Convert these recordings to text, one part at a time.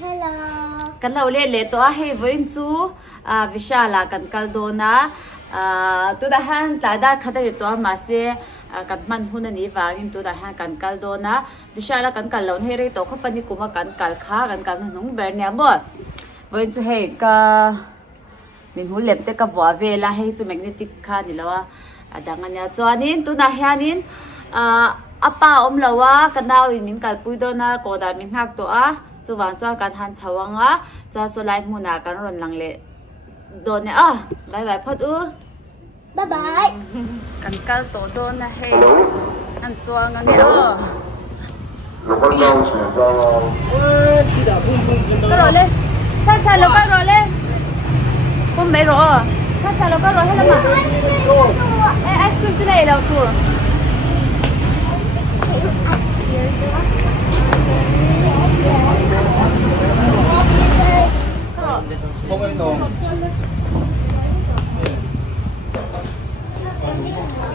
Hello. Kan lo le to a he voin chu Vishal kan kaldona tu da han ta da khadari to ma se kan man hun ani wangin tu da han kan kaldona Vishal kan kal lon he re to khopani kuma kan kal kha kan kal nung ber nya mo voin chu he ka min hu lem te ka wa ve la he chu magnetic kha ni lawa adanganya chuanin tu na hianin apa om lawa kanaw in min kal pui do na ko da min hak to a chu wan cha kan han chawanga cha so lai muna kan ron lang le do ne bye bye phot u Bye bye. kan kal to do na he han chuang ne cái rồi lên sao sao lo cái rồi lên không mấy rồi sao sao lo cái rồi hết là mà ice cream cái này là tour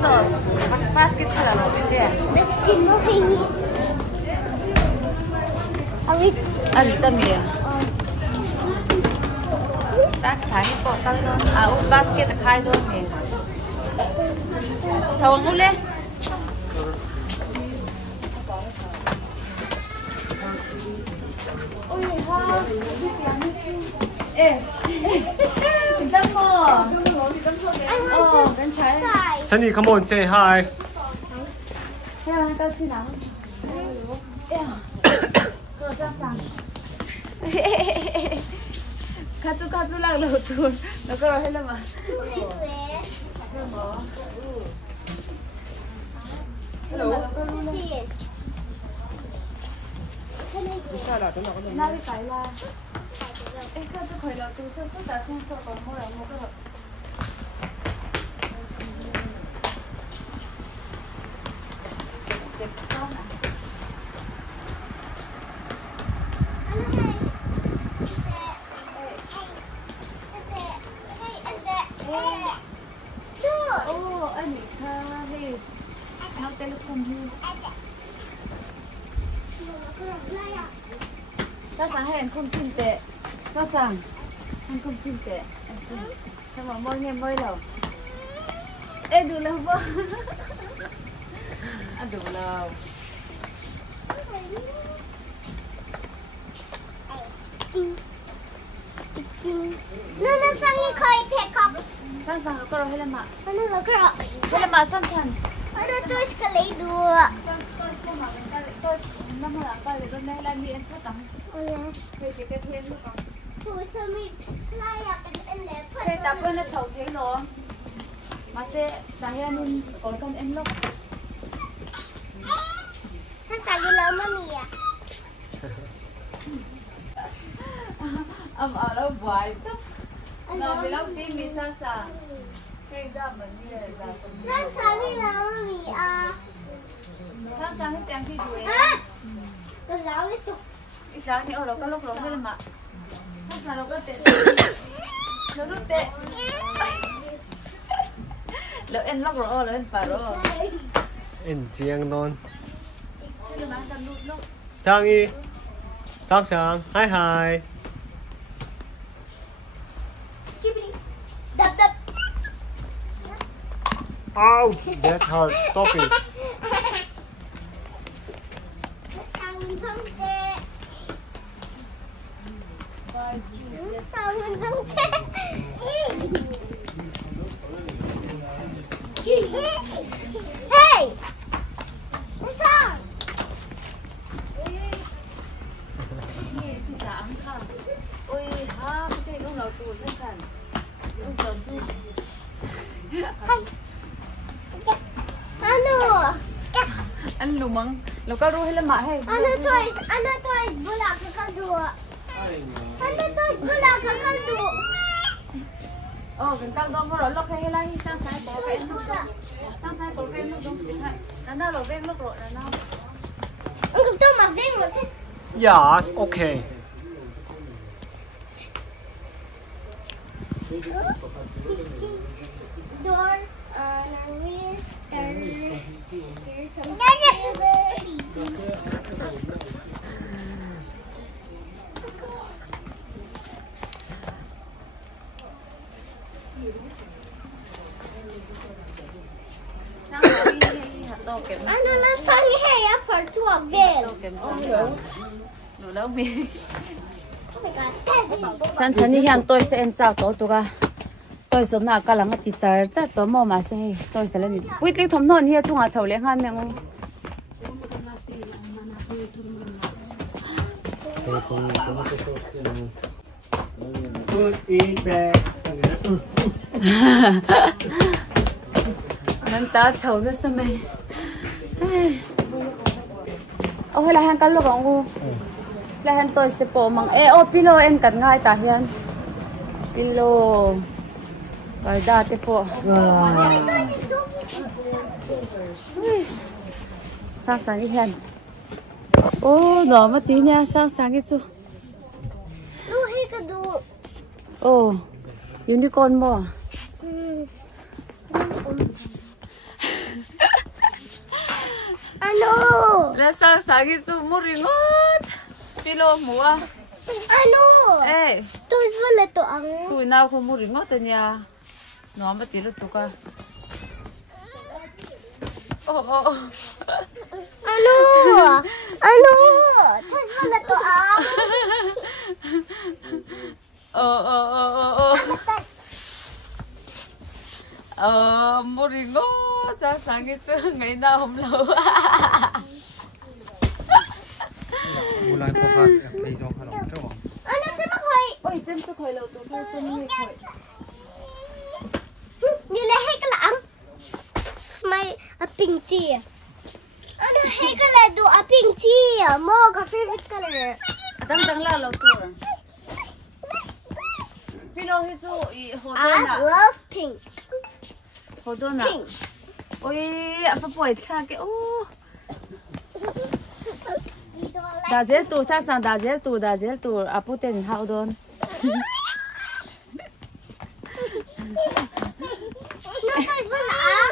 so basket là nó bên kia Basket nó hình. Ali también. Tak sáng có cái đó. Basket khai thôi nè. Chào ông lên. Ôi ha. Ê. Tâm mò. Con trái. Sunny, come on, say hi. Hello, tao xin nào. 가주 라고 돈 너가 해라마 hello 나비 가이라 가주 거이라 그 선수다 선수가 뭐라 뭐가 anh ta hay nó tên là cùng hi sao sáng hay không chim tệ sao sáng anh không chim tệ sao mà môi nghe môi đâu ê đủ lâu vô ăn đủ lâu nó sang như khơi phê không. Sang nó có rồi hay là mà Nó có rồi. hay là mà sang sang Nó tôi sẽ lấy đùa. tôi năm là coi được bên đây là miệng phát tắm Ôi thì chỉ cái thêm nữa còn Ủa sao mình lại là cái lẽ phật cái tập bên nó thầu thấy rồi mà sẽ đại nên còn con em lúc Sangsangi lớn mà mì à. ở đâu vài tấp nó bị lóc tim bị sang sang cái ra mình đi là Sangsangi lớn mà mì à. sang sang cái trang thi đuổi Tôi giáo liên tục. cái trang thì ở đâu có lúc rồi hay là mà sang sang đâu có tệ nó rút tệ lỡ em lóc rồi lỡ em phải rồi In chiang non. xin lỗi anh lút lóc Changi. Sang, hi hi. Skibbity. Đập đập. Ouch, that hurt. Stop it. Sao mình không tệ. Sao mình không tệ. Hey! Sao? ôi ha cái lúc nào tụi nó cần lúc đầu tu anh lù măng lù cao đu hay là mạ hay Ano toys bulak ka kalduwa. Ano toys bulak ka kalduwa. gần cao đó mà rồi lúc hay là sang sai bỏ cái lúc sang sai bỏ cái lúc đúng sai nó nào rồi ven lúc rồi là nào Ang gusto mag-game mo sa Yes, okay. door on here's some stability. Ano lang sangi haya for two of them. Đủ đâu mi. Oh my god. Sangsangi hiện tôi sẽ ăn cháo tổ tụi tôi sống nào cả lắm thì chờ chắc tôi mua mà sẽ tôi sẽ lên quý cái thùng non here chung à chầu liền hai miệng không. Nên ta chầu nó sao mày. Ô hay là hàng cắn lô bóng ngu. Là hàng tôi sẽ bỏ măng. Ê ô pilo em cắn ngay ta hiền. Pilo. Rồi đa tiếp bộ. Sangsangi hiền. Ô nó mà tí nha Sangsangi chú. Ô unicorn mo. Ano? Là Sangsangi chú mua ringot. Pilo mua. Ano? Ê. Tôi wala to ang. Cùi nào không mua ringot tên nha. Nó mà tí là tụi ca. Ô. Ano? Ano? Tôi wala to ang. Mua ringot. Sangsangi chú ngày nào không lâu. Mulai pakat thấy gió khá lắm đâu. Ano sa makoy? Ôi tên tôi khỏi lâu tụi tôi tên như khỏi. Nila ka lang. May aping tea. Ano ka lang do aping tea? Mo ka favorite color. Đang là lâu tụi. Pilo hi chú hồ I đơn à. love pink. Hồ đơn à. Pink. Ôi phải bồi xa cái ô. Đã dễ tụ sang sang đã dễ tụ à bút tên hao đơn. No, tôi wala.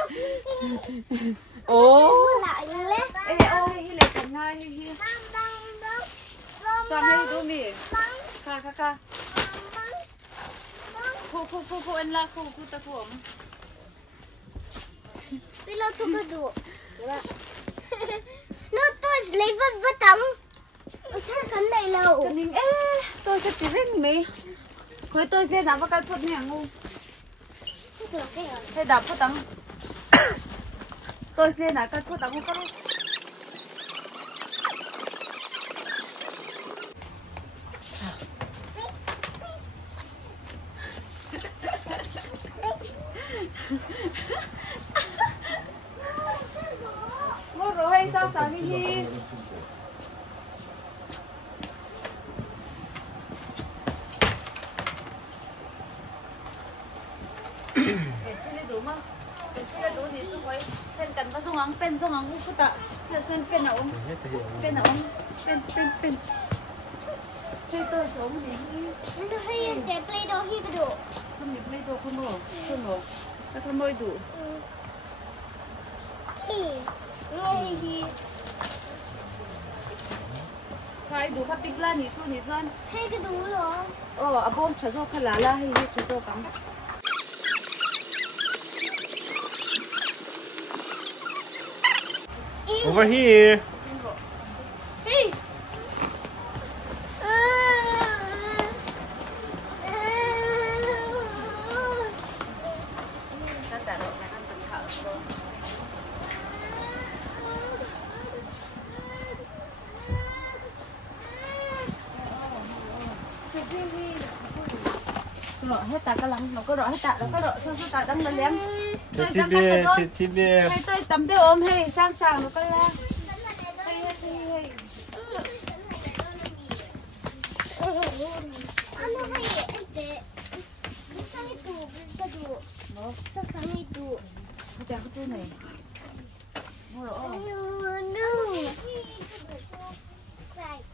Ô. Wala nila. Ê ôi hi lệ cảnh ngay hi. Sang hay đu mi. Ka. Khu anh la khu ta khu ông. Pilo to ka do. No, tôi lấy vật tắm. Sao cái này lâu? Cái mình tôi sẽ tìm đến mày. Khối tôi sẽ đạp vào cái phút này ngu. Hay đạp phút tắm. Tôi sẽ đạp cái phút tắm không? Ngô rồi hay sao sáng đi hi? Cần có song ống của ta xem pen nào ống pen thế tôi sống đi Ano hay để play do hi ka do. không được lấy đồ không rồi ta không môi đủ Ngay hi. phải đủ phát big lan nhỉ dân Hay ka do lo. à bom chả do khá là hay chả do cắm Over here. Hey. Rồi hết tạ cái lắm nó có rõ hết tạ nó có rõ sao tạ đang lên lém Chị bia. hay tôi tắm tiêu ôm hay sang sàng nó coi ra hay Ano hay ente? Sang itu, ka do. nó Sang itu. cái chỗ này mua rõ No.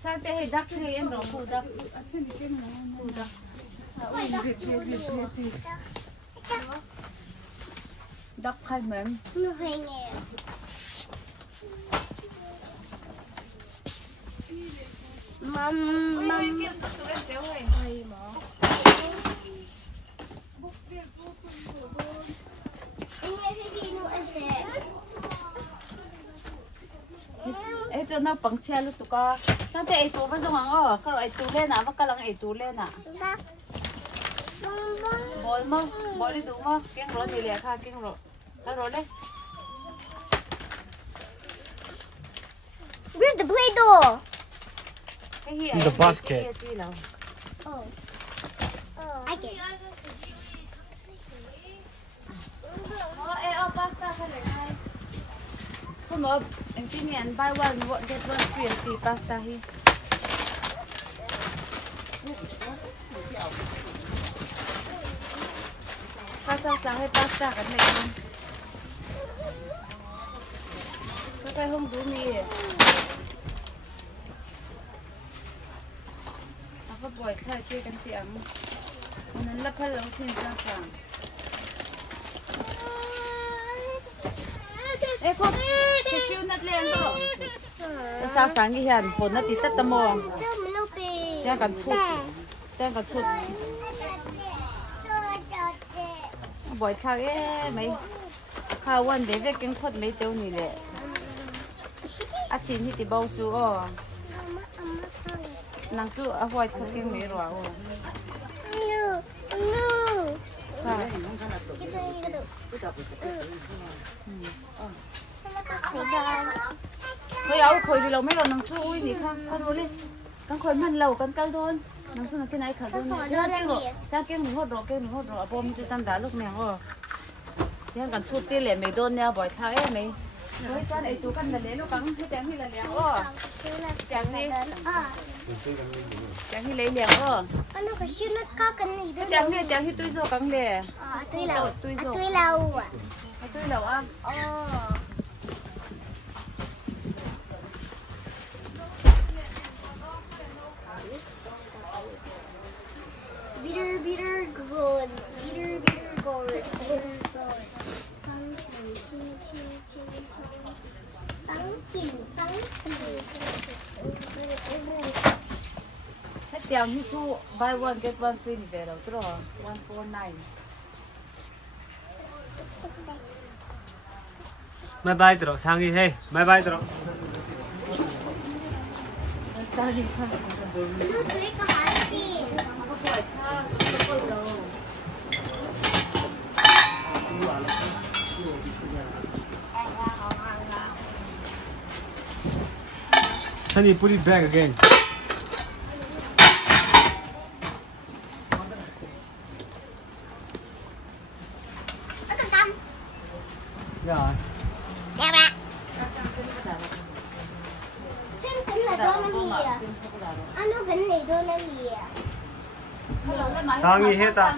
sang tê hay đắp hay em rõ phụ đắp trên cái nó phụ đắp đắp hai mềm No hay nghe. Mam. Ini sang bằng xe lúc tụi con sang thế tụi vẫn dùng ăn cái loại tụi lên à và cái loại tụi lên à bồi đi tụi mà keng rồi thì lẹ kha keng rồi rồi đấy. Where's the Play-Doh? In the basket. Oh. I get it. Pasta cái này. Không mà anh tin nhận buy one get one free thì pasta hi. Pasta sang hay pasta cái này không? Cái không đủ mì. Aku buat saya kan tiang. Nên là phải lâu xin ra sang. Ê cô, cái siêu nát lên đó. Sao sáng cái hiền, phồn nó tí tất tâm mò. Đang cần phụt, đang cần phụt. Buổi sáng ấy mấy khao quan để về kinh phật mấy tiêu này lệ. À xin thì bao số nàng cứ ở ngoài thực kinh mấy rồi. Khơi áo khơi đi lâu mấy lần nằm chui gì không? Con rồi đi, con khơi mình lâu con cao đôn, nằm chui là cái này khởi đôn này. Ta kêu mình hốt rồi, bom cho tan đá lúc này rồi. Thế còn sụt tiền lệ mấy đôn nha, bỏ thái mấy. Với con ấy chú con là lấy lúc cắn hết tiếng thì là léo rồi. Tiếng thì lấy léo rồi. Ano ka siya nagkakan ni Tiếng thì tôi vô cắn lệ. Tuy lâu. Tuy lâu à. Tôi lâu à. Bitter gold. Hết tiếng thì thu buy one get one free thì về đâu rồi 149. Bye bye 들어. 상이 해. Bye bye 들어. Sunny, put it back again. Yes. Ano ganito na niya? Sangi heta.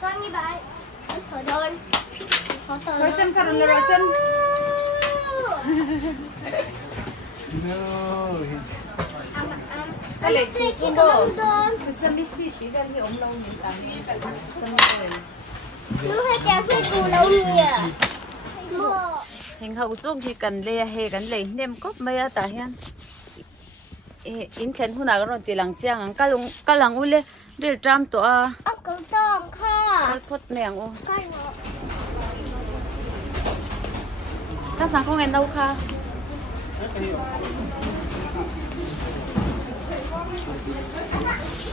Sangi ba? Hold on. Person karon na person. No. Kali ko Sesame City dali omlaw ni ani kali Sesame City. Nuha cha phải cù lâu niya. Hình hậu dung thì cần lê hay cần lấy nem cốc mấy à ta hen. In chân hôn nào rồi thì lăng chiang cái lăng u lê để tram to à. Uncle Tom kha. Phốt mèng u. Sao sáng không ăn đâu kha?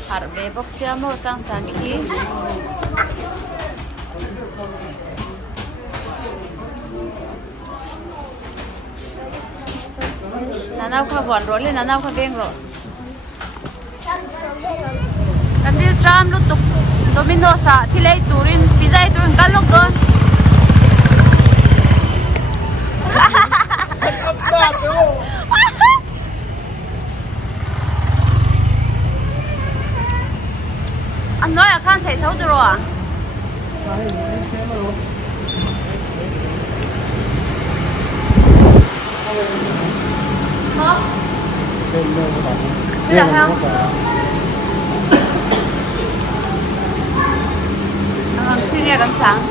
Harbe boxia mo Sangsangi. Nanaw kha bon rồi lên nanaw kha geng rồi. Kan ri tram lu tuk domino sa thilei turin pizza turin kan lok don. Anh nói là khăn sẽ thấu được rồi à? Không? Đây là không? Thì nghe cầm sáng.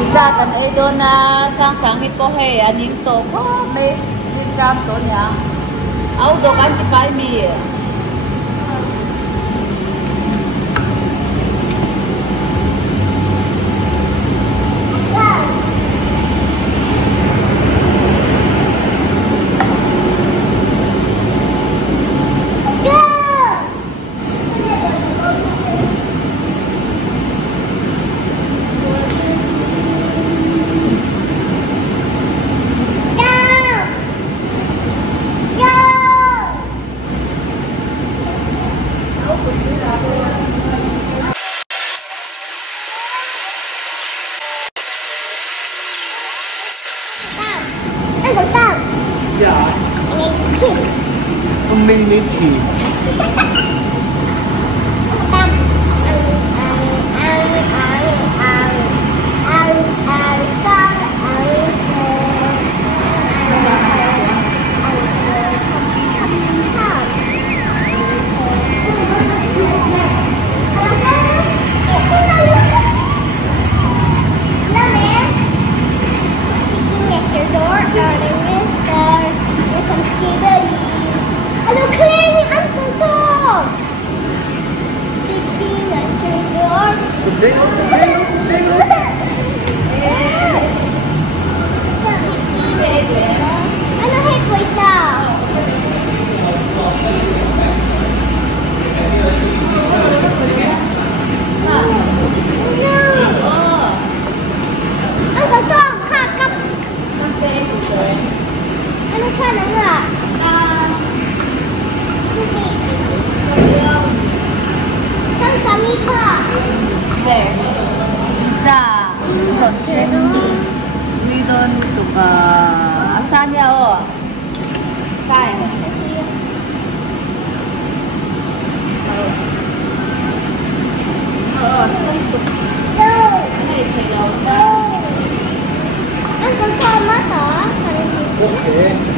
Isa kan ay doon na Sangsangi po hey aning to ko may jam to niya. Au do kan ti pai mi. And then chin. Mini cheese. We don't tục xa nhau sai Anh có con mất hả? Okay.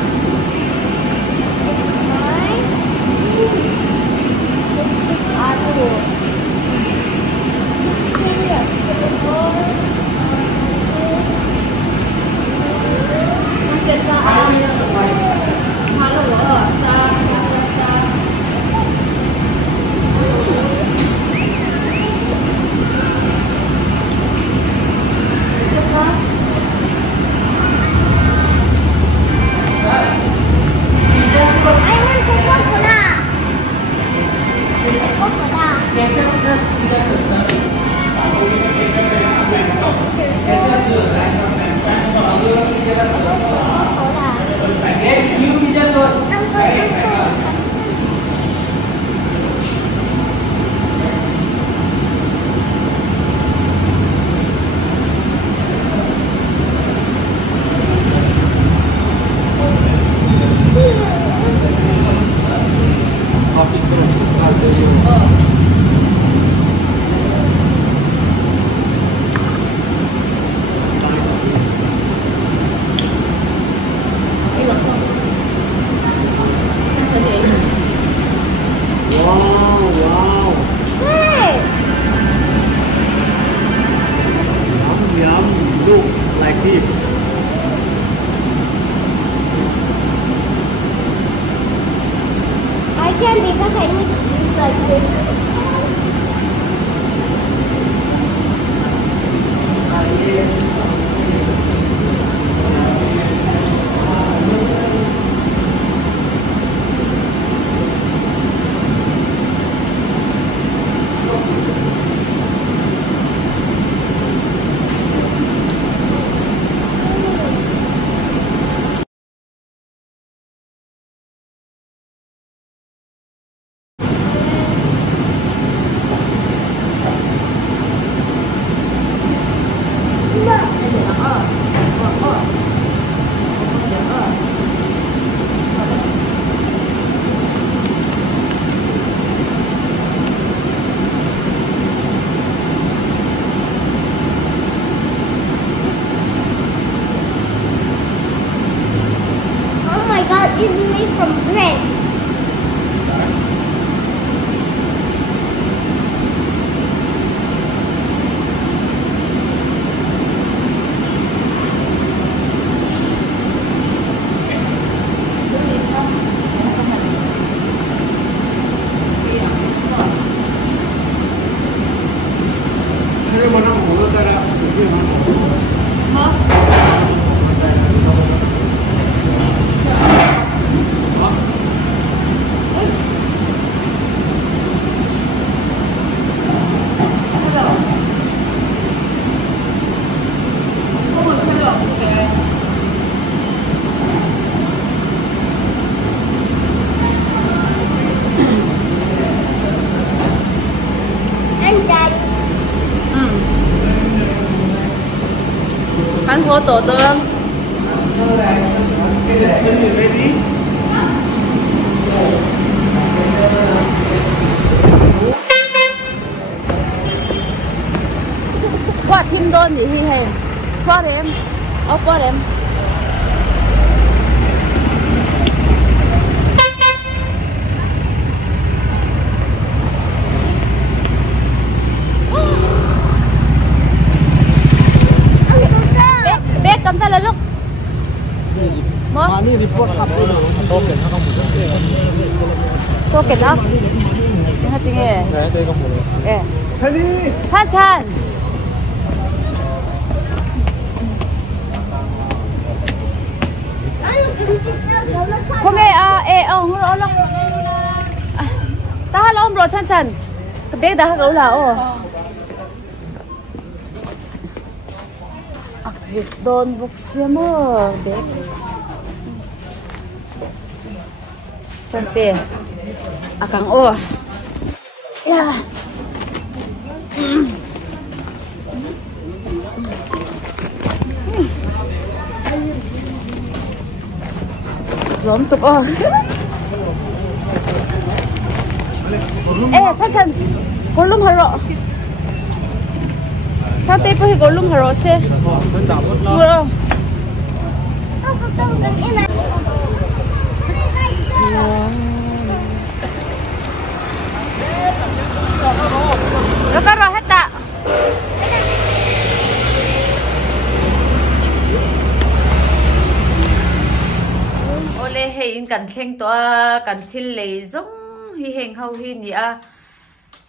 It's made from bread. Ăn thua tổ tôm. qua thêm đôn thì hi hề qua em qua em bé cầm tay là lúcนี่ที่พวกขับโต๊ะเก็บเขาก็หมดเลย 또 깼나? 내가 등에 네, 내가 뭐래? 예. 찬이! 찬찬! 공에 흘러 ta hello ông rồi Chan Chan cái bé đã gấu là việc đồn bốc xia mơ bé chân tê càng ya lắm tục Chan Chan golum haro sao tê bơi golum haro xe nó có rồi hết tạ ô lê hình cần khen toa cần thil lấy giống hi hình hậu hi nhỉ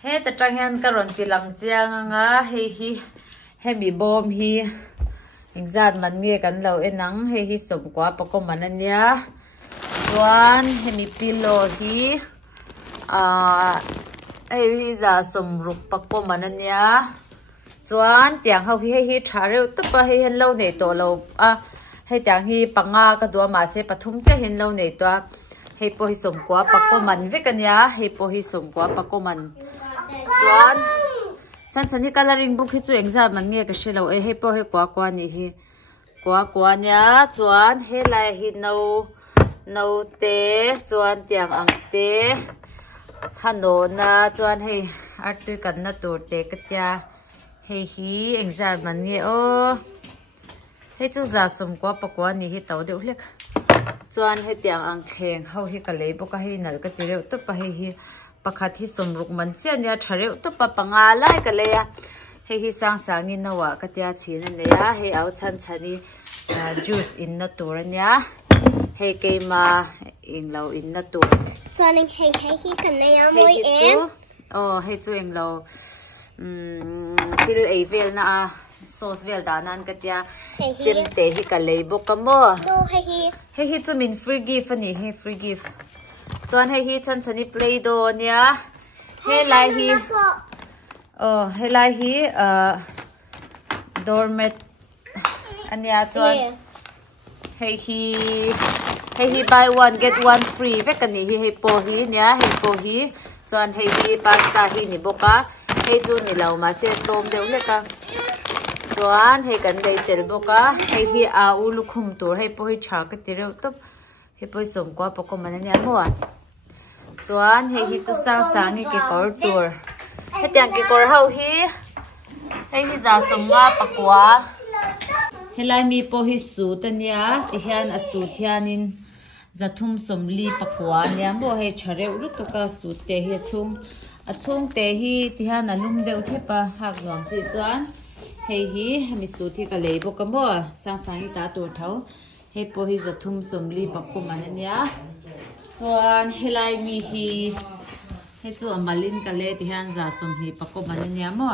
hết tất trang hen cái rộn làm chiang ngã hi bị bom hi hình dạng mình nghe cần lâu em nắng hi sống quá bao công mình anh nhá Chuan hemi pillow hi hi za som ruk pakko mananya chuan tiang ho hi thareu tupa hi hen lo nei to lo hei tiang hi panga ka duwa ma se pathum che hen lo nei to hei po hi som kwa pakko man vekania hei po hi som kwa pakko man chuan chan hi coloring book hi chu exam man nge ka shelo hei po hi kwa ni hi kwa nya chuan he lai hi no te chuan tiang ang te hano na chuan hei artu kan na tur te katya hei hi exam man nge hei chu za som kwa pakwa ni hi tau deuh hlek chuan hei tiang ang thleng ho hi ka lei boka hei nal ka tireu to pa hei hi pakhat hi som ruk man chen ya thareu to pa panga lai ka leya hei hi Sangsangi nawa katya chin an leya hei au chan chani juice in na tur anya hei keima in lo in na tur cho nên hei hi kan na ya moi em hei chu eng lo thil ei vel na sauce vel danan katya chem te hi ka lei boka mo hei hi chu min free gift ani hei free gift chuan hei hi chan chani play do nia hei lai hi doormat ania chuan hei hi buy one get one free vekani hi hei po hi nia hei po hi chuan hei hi pasta hi ni boka hei chu ni lo ma se tom deuh leka chuan hei kan dei tel boka hei hi a u lukhum tur hei po hi tha ka tireu top hei po som kwa poko man ania mo chuan hei hi chu Sangsangi ke kor tur hei tiang ke kor ho hi hei hi za som nga pakwa helai mi po hi su tania ti hian a su thianin zathum somli pakwa nia mo hei thareu ru to ka su te hi chung te hi ti hian anum deuh thepa hak nuam chi chuan hei hi mi su thi ka lei boka mo Sangsangi ta tur thau hei po hi zathum somli pakko manania chuan helai mi hi hei chu amalin ka le ti hian za som hi pakko manania mo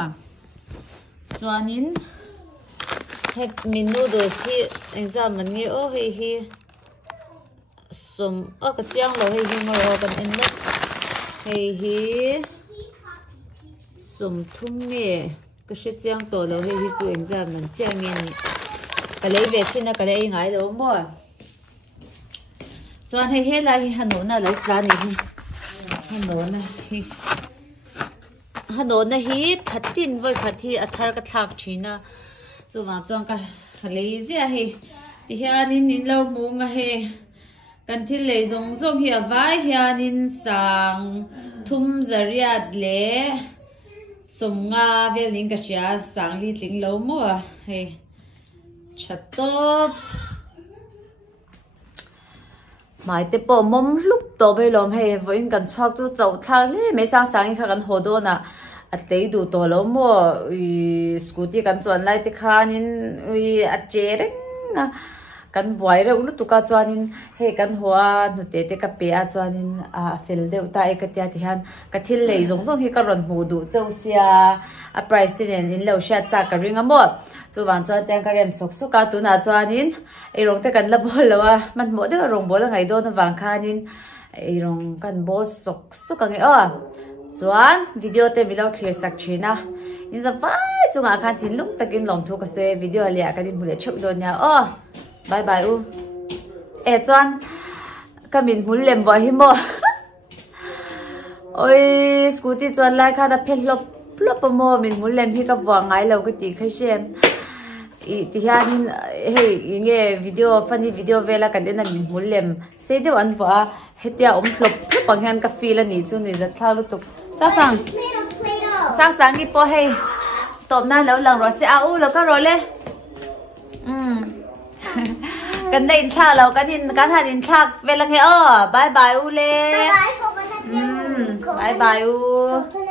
chuanin hei minu do si exam man nge hei hi som ka tiang lo hei hi ngoro kan en na hei hi som thum nge ka she chiang to lo hei hi chu exam man chiang nge ni ka lei ve china ka lei ngai lo mo chuan hei he lai hi hano na lo plan ni hi hano na hi thatin voi khathi athar ka thlak thina chuwa chuang ka lei zia hi ti hian in lo mu nga he kan thil lei zong zong hi avai hianin sang thum zariat le somnga velin ka sia sang li tling lo mo hei chatop mai te po mom lúc to be lom hei voin kan chhuak chu chau thlang le me sang kha kan hodo na atei du to lo mo scooty kan chuan lai te khanin a chere na kan buai re ulu tuka chuanin he kan hoa nu te te ka pe a chuanin a fel deuh ta ekatia ti han ka thil lei zong zong hi ka ron hu du cheu sia a price tin in lo sha cha ka ringa mo chuwan chuan teng ka rem sok soka tu na chuanin ei rong te kan la bol lawa man mo de rong bol ngai do na wang khanin ei rong kan bol sok soka nge o chuan video te mi lo clear sak thina in za vai chunga khan thin lung takin lom thu ka se video lia ka din hule cheu do nya o bye bye u e chuan kamin hul lem bo hi mo oi scooty chuan lai kha da phel lop plop mo min hul lem hi ka wa ngai lo ka ti khai sem i ti hianin hey inge video funny video vela kan den min hul lem se de an wa hetia plop plop ang hian ka feel ani chu ni za thla lu tuk cha sang gi po hey top na lo lang ro se a u lo ka ro leกันได้อินชาเรากันหันอินชาเวลาไงbye byeอูเล่bye byeอู